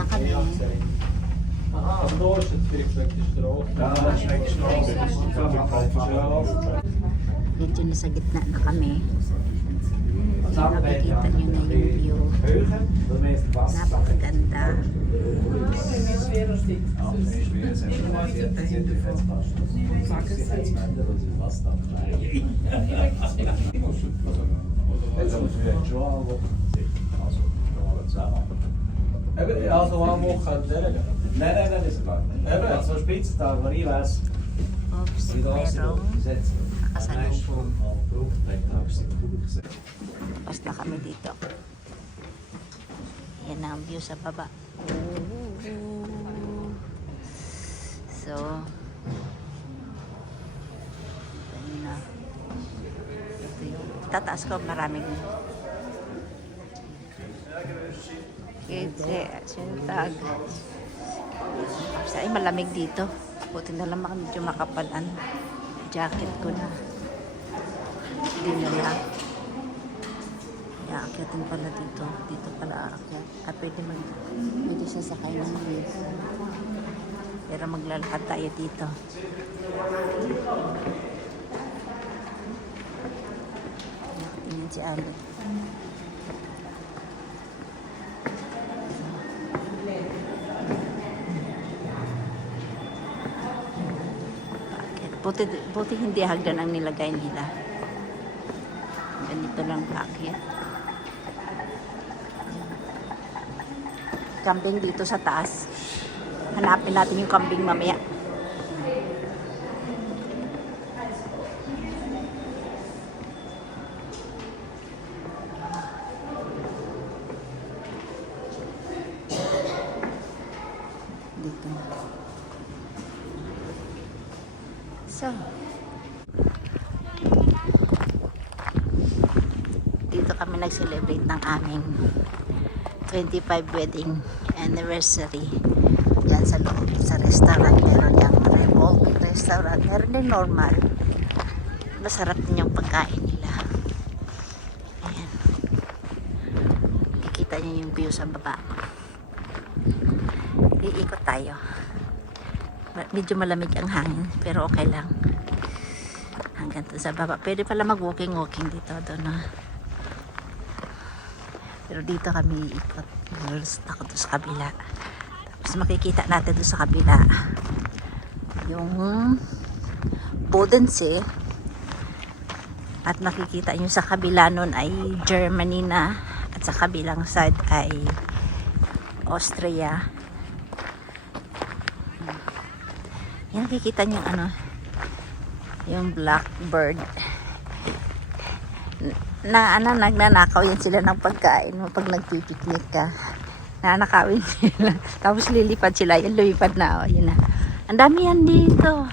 na kami. Medyo nasa gitna na kami. Nakikita nyo na yung view. Napakaganda. Also one Wochenende. Nein, das ist gar nicht. Eben. So Spitzentag, wenn ich weiss, Oops, wie das merong ist. nakasalubong. Tapos na kami dito. Yan ang view sa baba. So, ayun na. Ito yung tataas ko, maraming kitse, sintag. Ay, malamig dito. Buti na lang medyo makapalan. Jacket ko na. Hindi na lang. Iaakyatin pala dito. Dito pala aakyat. At pwede siya sakay ng bus. Pero maglalakad tayo dito. Tingnan si Ali. Buti hindi hagdan ang nilagay nila. Ganito lang bakit. Kambing dito sa taas. Hanapin natin yung kambing mamaya. Dito. So, dito kami nag-celebrate ng aming 25 wedding anniversary. Yan sa loob, sa restaurant. Meron yung revolving restaurant. Meron din normal. Masarap din yung pagkain nila. Ayan. Kikita niyo yung view sa baba. Iikot tayo. Medyo malamig ang hangin, pero okay lang. Hanggang sa baba. Pwede pala mag-walking dito. Doon, no? Pero dito kami ikot. Ako doon sa kabila. Tapos makikita natin doon sa kabila yung Bodensee. At makikita nyo sa kabila nun ay Germany na. At sa kabilang side ay Austria. Yan, nakikita niyo yung blackbird na nagnanakaw yan sila ng pagkain mo pag nagpipiknik ka. Nanakawin sila. Tapos lilipad sila. Yan, lumipad na. Yun na. Ang dami yan dito.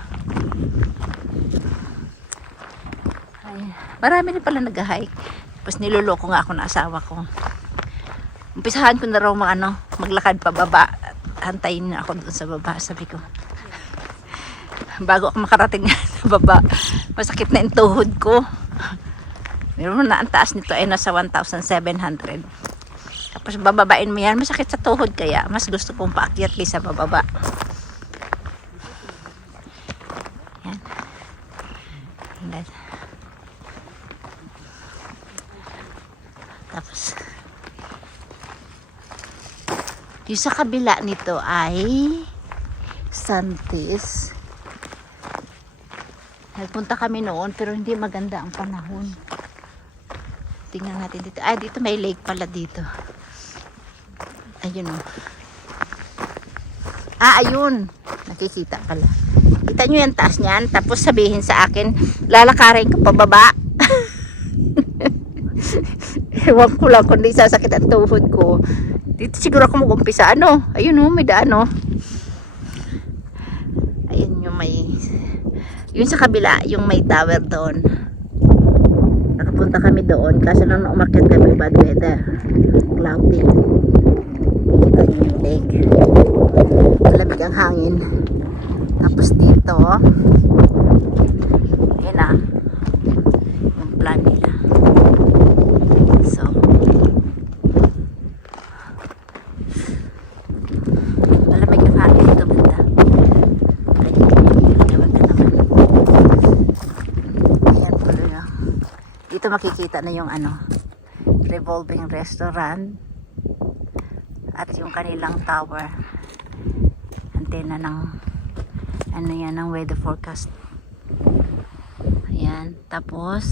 Ay, marami rin pala nag-hike. Tapos niloloko nga ako na asawa ko. Umpisahan ko na raw maglakad pa baba. Hantayin na ako doon sa baba. Sabi ko, bago ako makarating sa baba, masakit na yung tuhod ko. Meron na ang taas nito ay nasa 1,700. Tapos bababain mo yan, masakit sa tuhod, kaya mas gusto kong paakyat kaysa bababa. Yan. Tapos yung sa kabila nito ay Santis. Nagpunta kami noon pero hindi maganda ang panahon. Tingnan natin dito. Ah, dito may lake pala dito. Ayun, oh. Ah, ayun. Nakikita pala. Kita nyo yung taas niyan. Tapos sabihin sa akin, lalakarin ko pababa. Ewan ko lang kung di sasakit ang tuhod ko. Dito siguro ako mag-umpisa. Ayun, oh, may daan, oh. Ayun yung may... Yun sa kabila, yung may tower doon. Nakapunta kami doon. Kasi nung umakyat kami, bad weather. Cloudy. Kita nyo yung lake. Malamig ang hangin. Tapos dito, yun na. Yung plan nila. So, Dito makikita na yung ano, revolving restaurant at yung kanilang tower. Antena ng ano yan, ng weather forecast. Ayan, tapos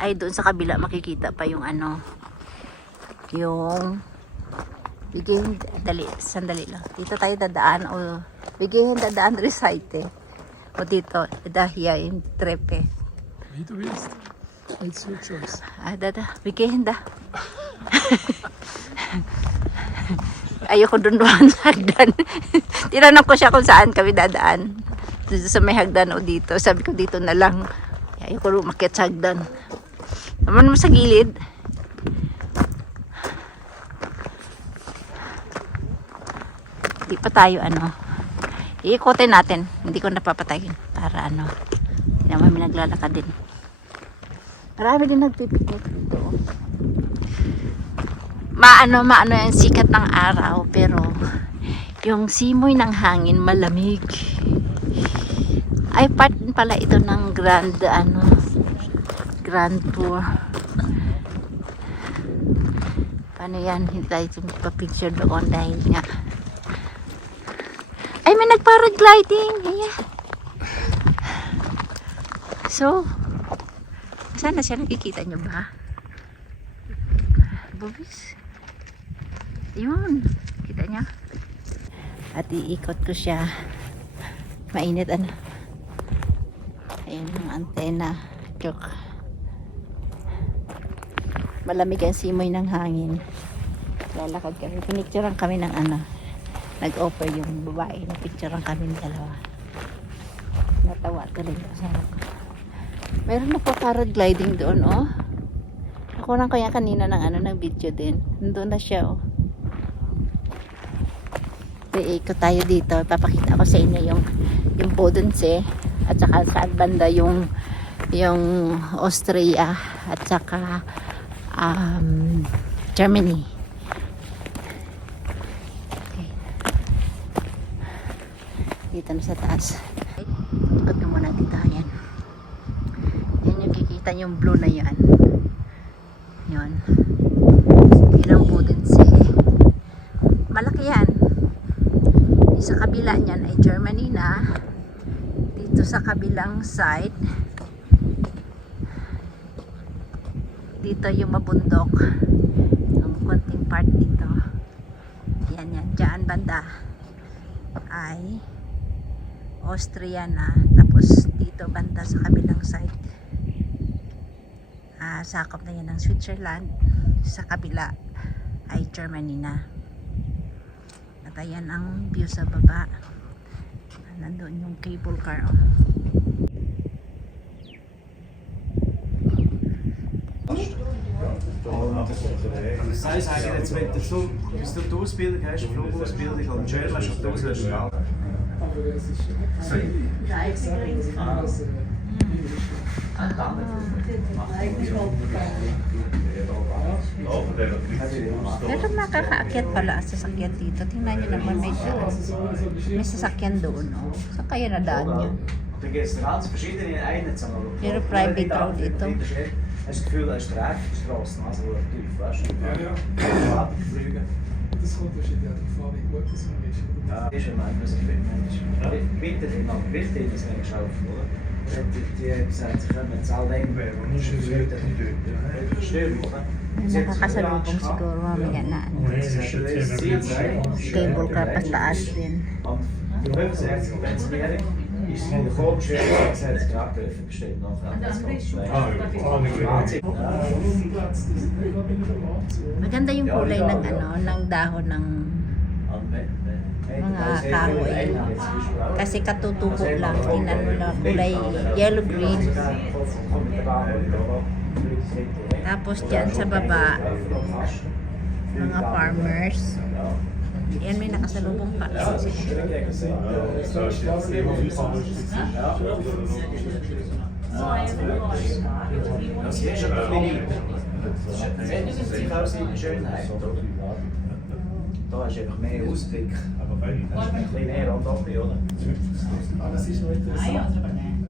ay doon sa kabila makikita pa yung ano, yung bigyan, sandali lang. Dito tayo dadaan o bigyan dadaan recite. O dito, dahil yung trepe. Wie du willst. Als du choice. Ah, dada, bigyan da. Ayoko dun sa hagdan. Tinanong ko siya kung saan kami dadaan. Dito sa may hagdan o dito. Sabi ko dito na lang. Ayoko umakyat sa hagdan. Naman mo sa gilid. Hindi pa tayo ano. Iikotin natin. Hindi ko napapatayin. Para ano. Hindi naman may naglalakad din. Marami din nagpipiknik dito. Maano yung sikat ng araw. Pero yung simoy ng hangin malamig. Ay part din pala ito ng grand tour. Paano yan? Hindi tayo pa-picture doon dahil nga ay may nag-paragliding. Ayan. So sana siya, nakikita nyo ba? Bubis. Yun. Kita nyo? At iikot ko siya. Mainit ano. Ayan yung antena. Joke. Malamig ang simoy ng hangin. Lalakad kami. Pinicturean kami ng ano. Nag-offer yung babae. Napicturean kami ng dalawa. Natawa tuloy. Sarap. Meron na po paragliding doon, oh. Ako lang kaya kanina ng ano, ng video din. Nandun na siya, oh. Iikot tayo dito. Papakita ko sa inyo yung Bodensee at saka saan banda yung Austria at saka Germany. Okay. Dito na sa taas. Ikot na muna dito. Yan. Yan yung kikita yung blue na yan. Yun. Yun ang Bodensee. Malaki yan. Sa kabila niyan ay Germany na. Dito sa kabilang side, dito yung mabundok. Yung konting part dito. Yan. Diyan banda ay Austria na. Tapos dito banda sa kabilang side, sakop na yan ng Switzerland. Sa kabila ay Germany na. At ayan ang view sa baba. Nandoon yung cable car, oh. Das heißt eigentlich jetzt, wenn du die Ausbildung hast, Flugausbildung und German hast du die Auslösung. Pero makakaakyat pala ang sasakyan dito. Tingnan nyo naman, may sasakyan doon, oh. Saan kaya nadaan yun? Da gibt es ganz verschiedene Einheiten. Pero private road ito. Hast du das Gefühl, da ist Streifen, also tief, weißt du? Ja. Fliegen. Das kommt wahrscheinlich auch darauf an, wie gut das man ist. Ja, ist ja manchmal so viel Mensch. Bitte den noch Gewicht in das Mensch auf, oder? Die gesagt, sie können jetzt alle denken, stimmt, oder? May nakakasalubong siguro mamaya na ano. Cable car pataas din. Und 65-jährig ist in der Kopfschule, das hat es gerade geöffnet, besteht noch. Maganda yung kulay ng ano, ng dahon ng mga kahoy. Kasi katutubo lang. Tingnan mo lang, kulay yellow-green. Tapos dyan sa baba, mga farmers. Yan, may nakasalubong pa. Das ist schon ein bisschen Schönheit. Da hast du einfach mehr Ausblick. Ein bisschen näher an oben, oder? Aber es ist noch interessant.